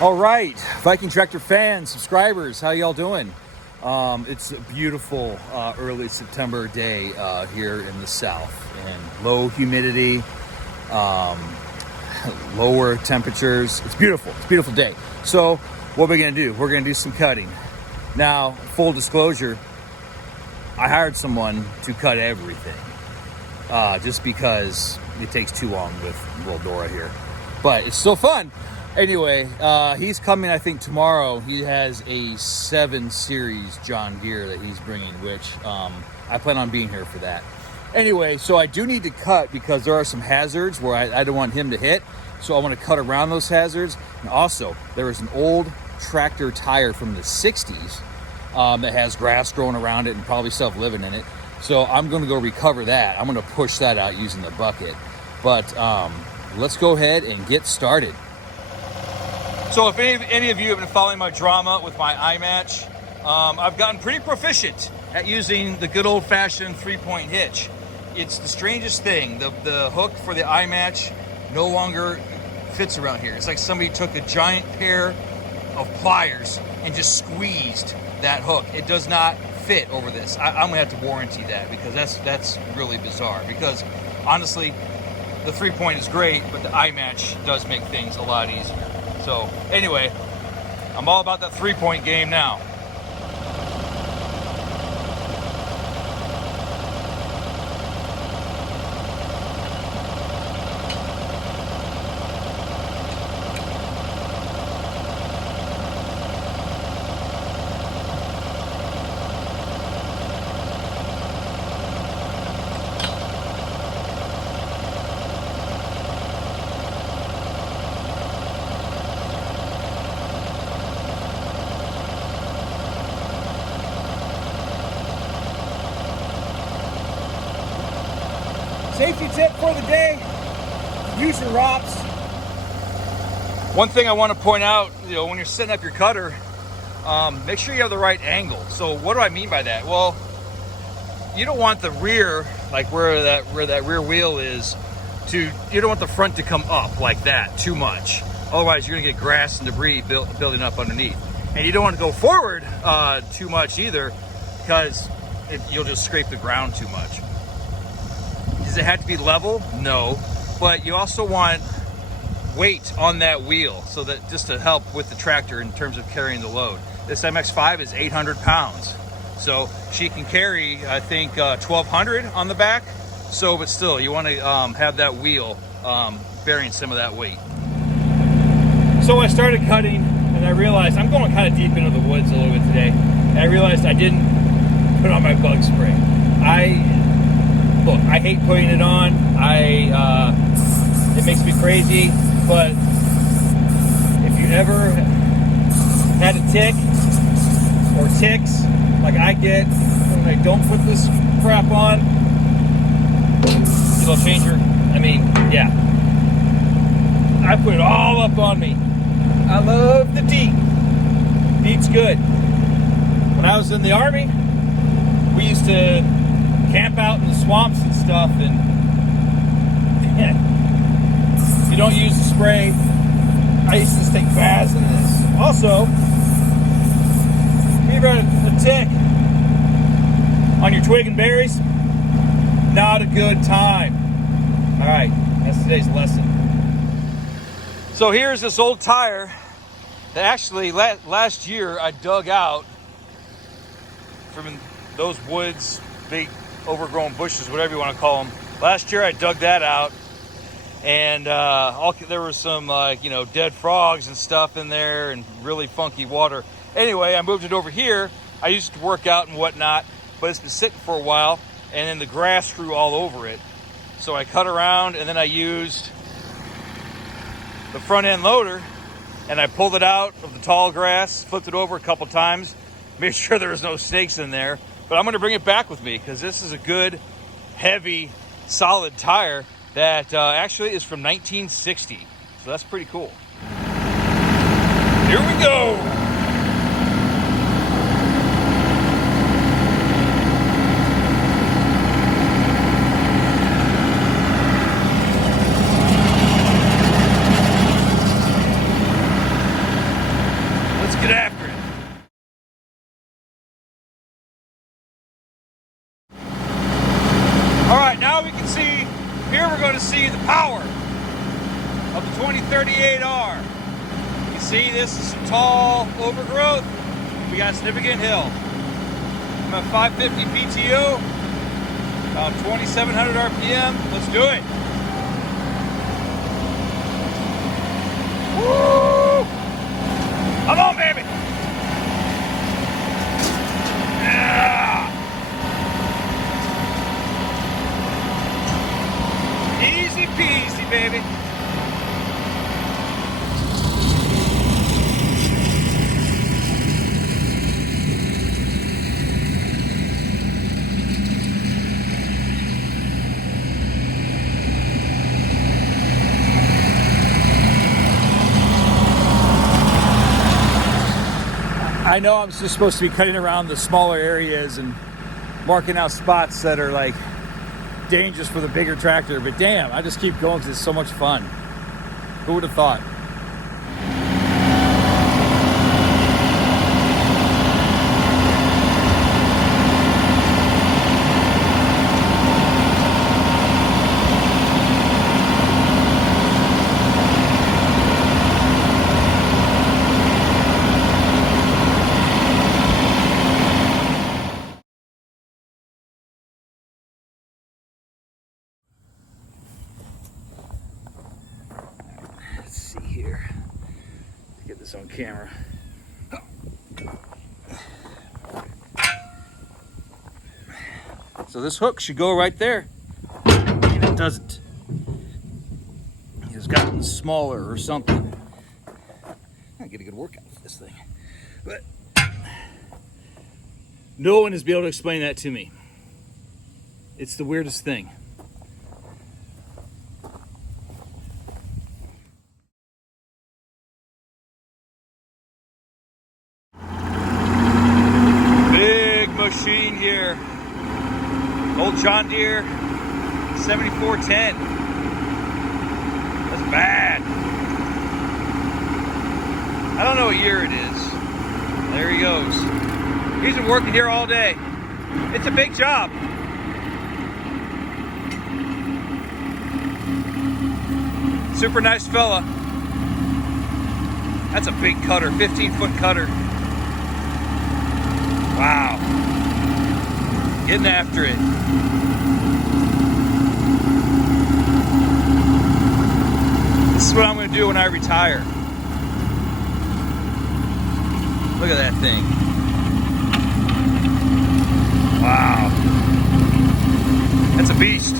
All right, Viking Tractor fans, subscribers, how y'all doing? It's a beautiful early September day here in the south, and low humidity, lower temperatures. It's beautiful. It's a beautiful day. So what are we gonna do? We're gonna do some cutting. Now, full disclosure, I hired someone to cut everything just because it takes too long with Dora here, but it's still fun. Anyway, he's coming, I think, tomorrow. He has a 7 Series John Deere that he's bringing, which I plan on being here for that. Anyway, so I do need to cut because there are some hazards where I don't want him to hit. So I want to cut around those hazards. And also, there is an old tractor tire from the 60s that has grass growing around it and probably stuff living in it. So I'm going to go recover that. I'm going to push that out using the bucket. But let's go ahead and get started. So if any of you have been following my drama with my iMatch, I've gotten pretty proficient at using the good old-fashioned 3-point hitch. It's the strangest thing. The hook for the iMatch no longer fits around here. It's like somebody took a giant pair of pliers and just squeezed that hook. It does not fit over this. I'm gonna have to warranty that because that's really bizarre. Because honestly, the 3-point is great, but the iMatch does make things a lot easier. So anyway, I'm all about that 3-point game now. Safety tip for the day, use your ROPS. One thing I want to point out, when you're setting up your cutter, make sure you have the right angle. So what do I mean by that? Well, you don't want the rear, like where that rear wheel is, you don't want the front to come up like that too much. Otherwise, you're gonna get grass and debris building up underneath. And you don't want to go forward too much either, because you'll just scrape the ground too much. Does it have to be level? No, but you also want weight on that wheel, so that just to help with the tractor in terms of carrying the load. This MX-5 is 800 pounds, so she can carry, I think, 1,200 on the back. So, but still, you want to have that wheel bearing some of that weight. So I started cutting, and I realized I'm going kind of deep into the woods a little bit today. And I realized I didn't put on my bug spray. Look, I hate putting it on. It makes me crazy, but if you ever had a tick or ticks like I get when I don't put this crap on, it'll change yeah. I put it all up on me. I love the DEET. DEET's good. When I was in the Army, we used to camp out in the swamps and stuff, and if you don't use the spray, I used to just take baths in this. Also, if you ever had a tick on your twig and berries, not a good time. All right, that's today's lesson. So here's this old tire that actually last year I dug out from those woods, big overgrown bushes, whatever you want to call them. Last year I dug that out, and there were some dead frogs and stuff in there and really funky water. Anyway, I moved it over here. I used to work out and whatnot, but it's been sitting for a while, and then the grass grew all over it. So I cut around, and then I used the front end loader, and I pulled it out of the tall grass, flipped it over a couple times, made sure there was no snakes in there. But I'm going to bring it back with me because this is a good, heavy, solid tire that actually is from 1960. So that's pretty cool. Here we go. going to see the power of the 2038R. You can see this is some tall overgrowth. We got a significant hill. I'm at 550 PTO, about 2,700 RPM. Let's do it. Woo! Come on, baby. Yeah. Easy peasy, baby. I know I'm just supposed to be cutting around the smaller areas and marking out spots that are like dangerous for the bigger tractor, but damn, I just keep going because it's so much fun. Who would have thought? Let's see here. Get this on camera. So this hook should go right there. And it doesn't. It's gotten smaller or something. I get a good workout with this thing. But no one has been able to explain that to me. It's the weirdest thing. Machine here, old John Deere 7410. That's bad. I don't know what year it is. There he goes. He's been working here all day. It's a big job. Super nice fella. That's a big cutter, 15-foot cutter. Wow. Getting after it. This is what I'm going to do when I retire. Look at that thing. Wow. That's a beast.